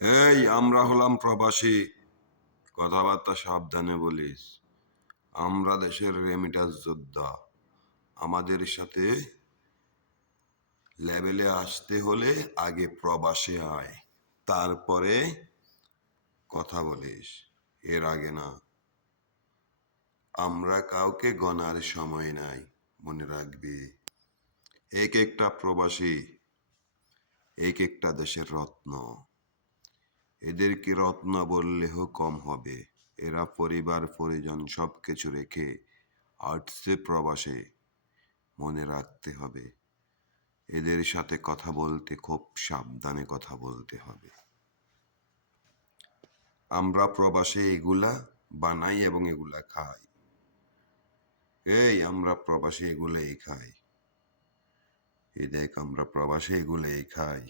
এই আমরা হলাম প্রবাসী, কথাবার্তা সাবধানে বলিস। আমরা দেশের রেমিটান্স যোদ্ধা। আমাদের সাথে লেভেলে আসতে হলে আগে প্রবাসে আয়, তারপরে কথা বলিস, এর আগে না। আমরা কাউকে গণার সময় নাই, মনে রাখবি। এক একটা প্রবাসী এক একটা দেশের রত্ন। এদেরকে রত্ন বললেও কম হবে। এরা পরিবার পরিজন সবকিছু রেখে আসছে প্রবাসে, মনে রাখতে হবে। এদের সাথে কথা বলতে খুব সাবধানে কথা বলতে হবে। আমরা প্রবাসে এগুলা বানাই এবং এগুলা খাই। আমরা প্রবাসে এগুলাই খাই। এই দেখ, আমরা প্রবাসে এগুলাই খাই।